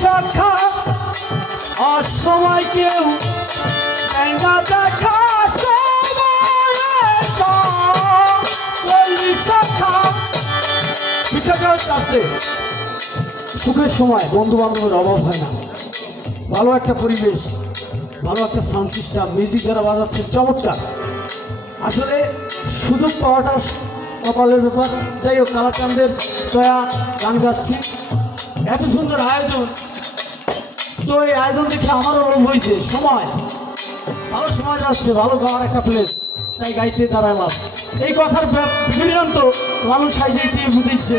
শাখা অসময় কেউ না দেখা শাখা। বিষয়টা হচ্ছে সুখের সময় বন্ধু বান্ধবের অভাব হয় না, ভালো একটা পরিবেশ, ভালো একটা সাউন্ড সিস্টেম, মিউজিক যারা বাজাচ্ছে চমৎকার। আসলে সুযোগ পাওয়াটা কপালের ব্যাপার। যাই হোক, কালাচাঁদের দয়া গান গাচ্ছি, এত সুন্দর আয়োজন। তো এই আয়োজন দেখে আমারও লোভ হয়েছে, সময় ভালো সময় যাচ্ছে, ভালো গাওয়ার একটা প্লেস, তাই গাইতে দাঁড়ালাম। এই কথার বৃত্তান্ত লালু সাইজেই বুঝেছে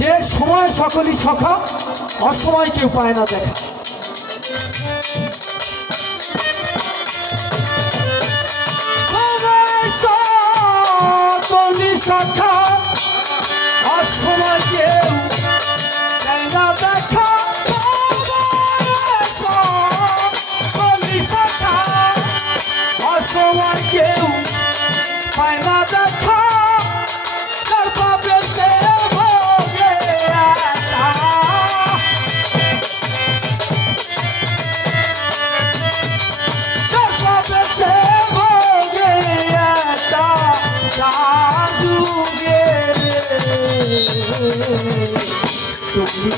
যে সময় সকলই সখা, অসময় কেউ পায় না দেখা। সখা অসময় কেউ না দেখা, অসময় কেউ পায় না দেখা। তার পাবে সে ভোগে একা, তার পাবে সে ভোগে একা। তার যুগে তুমি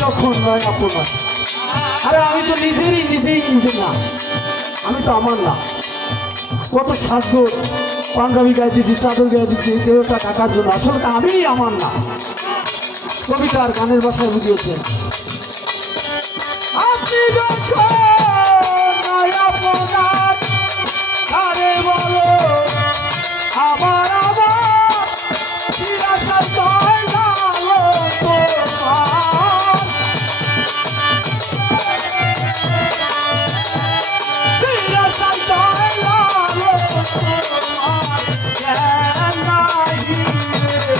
যখন নয় আপনার। আরে আমি তো নিজেই না, আমি তো আমার না। কত সাজগোজ পাঞ্জাবি গায়ে দিচ্ছি, চাদর গায়ে দিচ্ছি দেহটা ঢাকার জন্য, আসলে তো আমি আমার না। কবিতার গানের ভাষায় বুঝিয়েছেন। আপনি যখন নয় আপনার, আরে বলো আমার আমার নিরাশা তয় লালো তোমার, নিরাশা তয় লালো তোমার জ্ঞান নাহি রে।